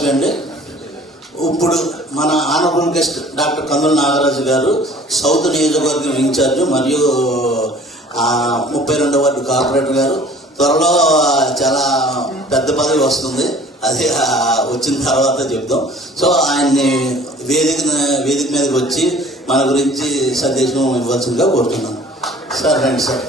అండి ఇప్పుడు మన honourable guest doctor Kandula Nagaraju గారు సౌత్ నియోజకవర్గం ఇన్ఛార్జ్ మరియు ముప్పై రెండో వార్డు కార్పొరేటర్ గారు. త్వరలో చాలా పెద్ద పదవి వస్తుంది. అది వచ్చిన తర్వాత చెప్దాం. సో ఆయన్ని వేదిక వేదిక మీదకి వచ్చి మన గురించి సందేశం ఇవ్వాల్సిందిగా కోరుతున్నాను. సార్ రండి సార్.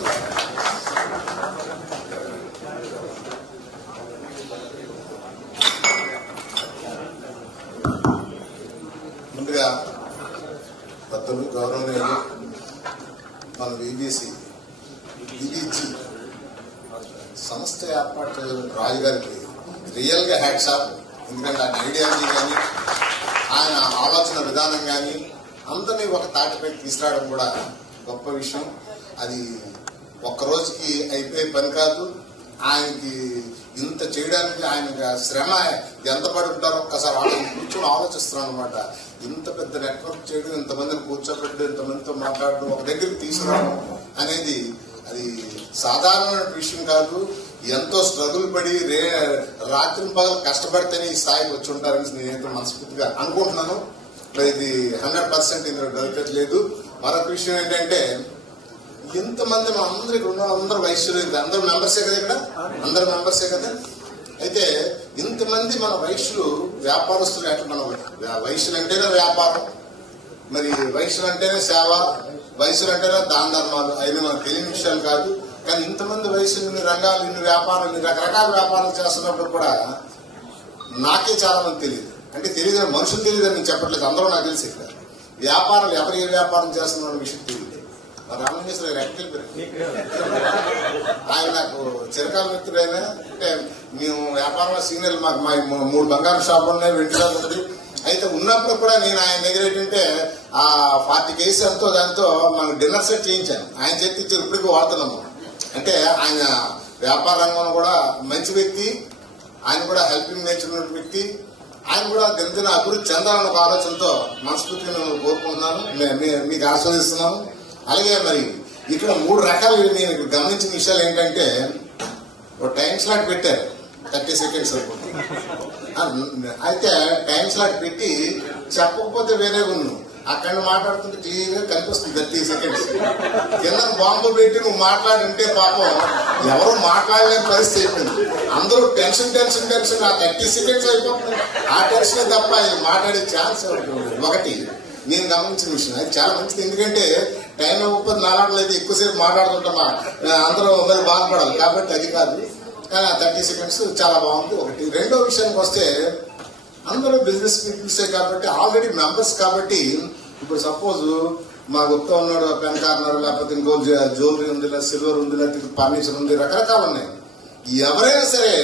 మన బీబీసీ సంస్థ ఏర్పాటు చేయడం రాజు గారికి రియల్గా హ్యాట్స్ ఆఫ్. ఎందుకంటే ఆయన ఐడియాలజీ కానీ ఆయన ఆలోచన విధానం కానీ అందరినీ ఒక తాటిపై తీసుకురావడం కూడా గొప్ప విషయం. అది ఒక్క రోజుకి అయిపోయే పని కాదు. ఆయనకి ఇంత చేయడానికి ఆయన శ్రమ ఎంత పడి ఉంటారో ఒక్కసారి ఆయన కూర్చొని ఆలోచిస్తున్నాను అనమాట ఇంత పెద్ద నెట్వర్క్ చేయడం ఇంతమందిని కూర్చోబెట్టడం ఇంతమందితో మాట్లాడడం ఒక దగ్గరికి తీసుకురావడం అనేది అది సాధారణమైన విషయం కాదు. ఎంతో స్ట్రగుల్ పడి రే రాత్రి పగలు కష్టపడితేనే ఈ స్థాయికి వచ్చి ఉంటారని నేనైతే మనస్ఫూర్తిగా అనుకుంటున్నాను. ఇది హండ్రెడ్ పర్సెంట్ ఇందులో డౌట్ లేదు. మరొక విషయం ఏంటంటే ఇంతమంది మన అందరు ఇక్కడ ఉన్న అందరు వైశ్యులు అందరూ మెంబర్సే కదా ఇక్కడ? అందరు మెంబర్సే కదా? అయితే ఇంతమంది మన వైశ్యులు వ్యాపారస్తులు అంటే మన వైశ్యులు అంటేనే వ్యాపారం. మరి వైశ్యులు అంటేనే సేవ వయసులు అంటేనే దాన ధర్మాలు. అయినా మనకు తెలియని విషయాలు కాదు. కానీ ఇంతమంది వయసులు ఇన్ని రంగాలు ఇన్ని వ్యాపారాలు ఇన్ని రకరకాల వ్యాపారాలు చేస్తున్నప్పుడు కూడా నాకే చాలా మంది తెలియదు. అంటే తెలియదు మనుషులు తెలియదు అని నేను చెప్పట్లేదు. అందరూ నాకు తెలిసి ఇక్కడ. వ్యాపారాలు ఎవరు ఏ వ్యాపారం చేస్తున్నారు విషయం తెలియదు. రామలింగేశ్వర గారు ఎక్కడికి వెళ్ళిపోయారు ఆయన నాకు చిరకాల మిత్రుడైనా అంటే మేము వ్యాపారంలో సీనియర్లు మాకు మా మూడు బంగారు షాపులు ఉన్నాయి వెండి ఉంది అయితే ఉన్నప్పుడు కూడా నేను ఆయన దగ్గర ఏంటంటే ఆ ఫార్టీ కేజీస్ ఎంతో దాంతో మనకు డిన్నర్ సెట్ చేయించాను. ఆయన చేతి ఇచ్చారు ఇప్పటికీ వాడుతున్నాము అంటే ఆయన వ్యాపార రంగంలో కూడా మంచి వ్యక్తి ఆయన కూడా హెల్పింగ్ నేచర్ ఉన్న వ్యక్తి ఆయన కూడా దినదిన అభివృద్ధి చెందాలన్న ఒక ఆలోచనతో మనస్ఫూర్తిగా నేను కోరుకుంటున్నాను. మీకు ఆస్వాదిస్తున్నాను అలాగే మరి ఇక్కడ మూడు రకాలు నేను గమనించిన విషయాలు ఏంటంటే ఒక టైం స్లాట్ పెట్టారు. థర్టీ సెకండ్స్ అయితే టైం స్లాట్ పెట్టి చెప్పకపోతే వేరే ఉన్నాను అక్కడ మాట్లాడుతుంటే క్లియర్గా కనిపిస్తుంది థర్టీ సెకండ్స్ కింద బాంబు పెట్టి నువ్వు మాట్లాడుంటే పాపం ఎవరు మాట్లాడలేని పరిస్థితి అయిపోయింది. అందరూ టెన్షన్ టెన్షన్ టెన్షన్ ఆ థర్టీ సెకండ్స్ అయిపోతుంది. ఆ టెన్షన్ తప్ప మాట్లాడే ఛాన్స్ ఒకటి నేను గమనించిన విషయం. అది చాలా మంచిది. ఎందుకంటే టైం ఇవ్వకపోతే నాలాడలేదు ఎక్కువసేపు మాట్లాడుతుంటామా అందరూ మరి బాధపడాలి. కాబట్టి అది కాదు. కానీ థర్టీ సెకండ్స్ చాలా బాగుంది. ఒకటి. రెండో విషయానికి వస్తే అందరూ బిజినెస్ పీపుల్సే కాబట్టి ఆల్రెడీ మెంబర్స్ కాబట్టి ఇప్పుడు సపోజ్ మా గుప్త ఉన్నాడు పెన్ కార్నర్ లేకపోతే ఇంకో జ్యువెలరీ ఉంది లేదా సిల్వర్ ఉంది లేకపోతే ఫర్నిచర్ ఉంది రకరకాలు ఉన్నాయి. ఎవరైనా సరే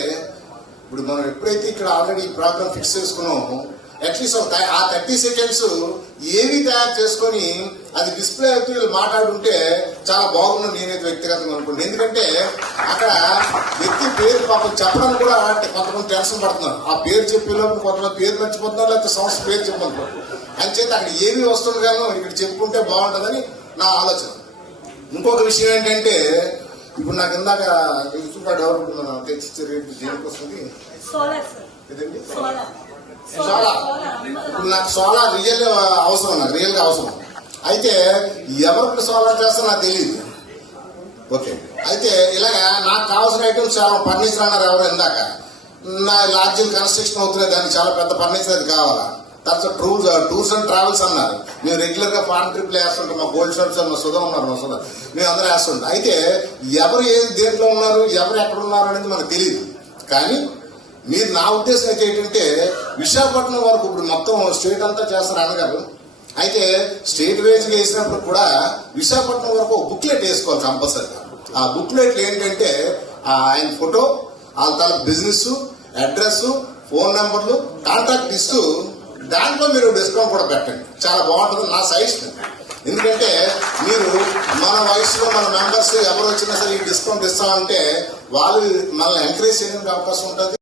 ఇప్పుడు మనం ఎప్పుడైతే ఇక్కడ ఆల్రెడీ ఈ ప్రోగ్రామ్ ఫిక్స్ చేసుకున్నామో అట్లీస్ట్ ఒక ఆ థర్టీ సెకండ్స్ ఏవి తయారు చేసుకొని అది డిస్ప్లే అవుతూ వీళ్ళు మాట్లాడుంటే చాలా బాగుంది నేనైతే వ్యక్తిగతంగా అనుకుంటున్నాను ఎందుకంటే అక్కడ వ్యక్తి పేరు పాపం చెప్పడానికి కూడా కొంతమంది టెన్షన్ పడుతున్నారు. ఆ పేరు చెప్పేలోపు కొంతమంది పేరు మర్చిపోతున్నారు లేకపోతే సంస్థ పేరు చెప్పనుకుంటారు అని చేత అక్కడ ఏమి వస్తుంది కానీ ఇక్కడ చెప్పుకుంటే బాగుంటుందని నా ఆలోచన. ఇంకొక విషయం ఏంటంటే ఇప్పుడు నాకు ఇందాక ఇంకా డెవలప్ రేటు దేనికి వస్తుంది సోలా ఇప్పుడు నాకు సోలార్ రియల్ అవసరం నాకు రియల్గా అవసరం. అయితే ఎవరికి సోలార్ చేస్తా నాకు తెలియదు ఓకే. అయితే ఇలాగా నాకు కావాల్సిన ఐటమ్స్ చాలా ఫర్నిచర్ అన్నారు ఎవరు ఇందాక. నా లాడ్జిల్ కన్స్ట్రక్షన్ అవుతున్నాయి దానికి చాలా పెద్ద ఫర్నిచర్ అది కావాలా? తర్వాత టూర్స్ టూర్స్ అండ్ ట్రావెల్స్ అన్నారు. మేము రెగ్యులర్గా ఫారెన్ ట్రిప్లు వేస్తుంటాం. మా గోల్డ్ షాప్స్ మా సుధా ఉన్నారు మా సుధా. మేము అందరూ వేస్తుంటాం. అయితే ఎవరు ఏ దేంట్లో ఉన్నారు ఎవరు ఎక్కడ ఉన్నారు అనేది మనకు తెలియదు కానీ మీరు నా ఉద్దేశం అయితే ఏంటంటే విశాఖపట్నం వరకు ఇప్పుడు మొత్తం స్టేట్ అంతా చేస్తారు అన్నగారు అయితే స్టేట్ వైజ్గా వేసినప్పుడు కూడా విశాఖపట్నం వరకు ఒక బుక్లెట్ వేసుకోవాలి కంపల్సరీ ఆ బుక్లెట్లు ఏంటంటే ఆయన ఫోటో వాళ్ళ తన బిజినెస్ అడ్రస్ ఫోన్ నెంబర్లు కాంటాక్ట్ ఇస్తూ దాంట్లో మీరు డిస్కౌంట్ కూడా పెట్టండి. చాలా బాగుంటుంది నా సజెషన్. ఎందుకంటే మీరు మన వయసులో మన మెంబర్స్ ఎవరు వచ్చినా సరే ఈ డిస్కౌంట్ ఇస్తామంటే వాళ్ళు మనల్ని ఎంకరేజ్ చేయడానికి అవకాశం ఉంటుంది.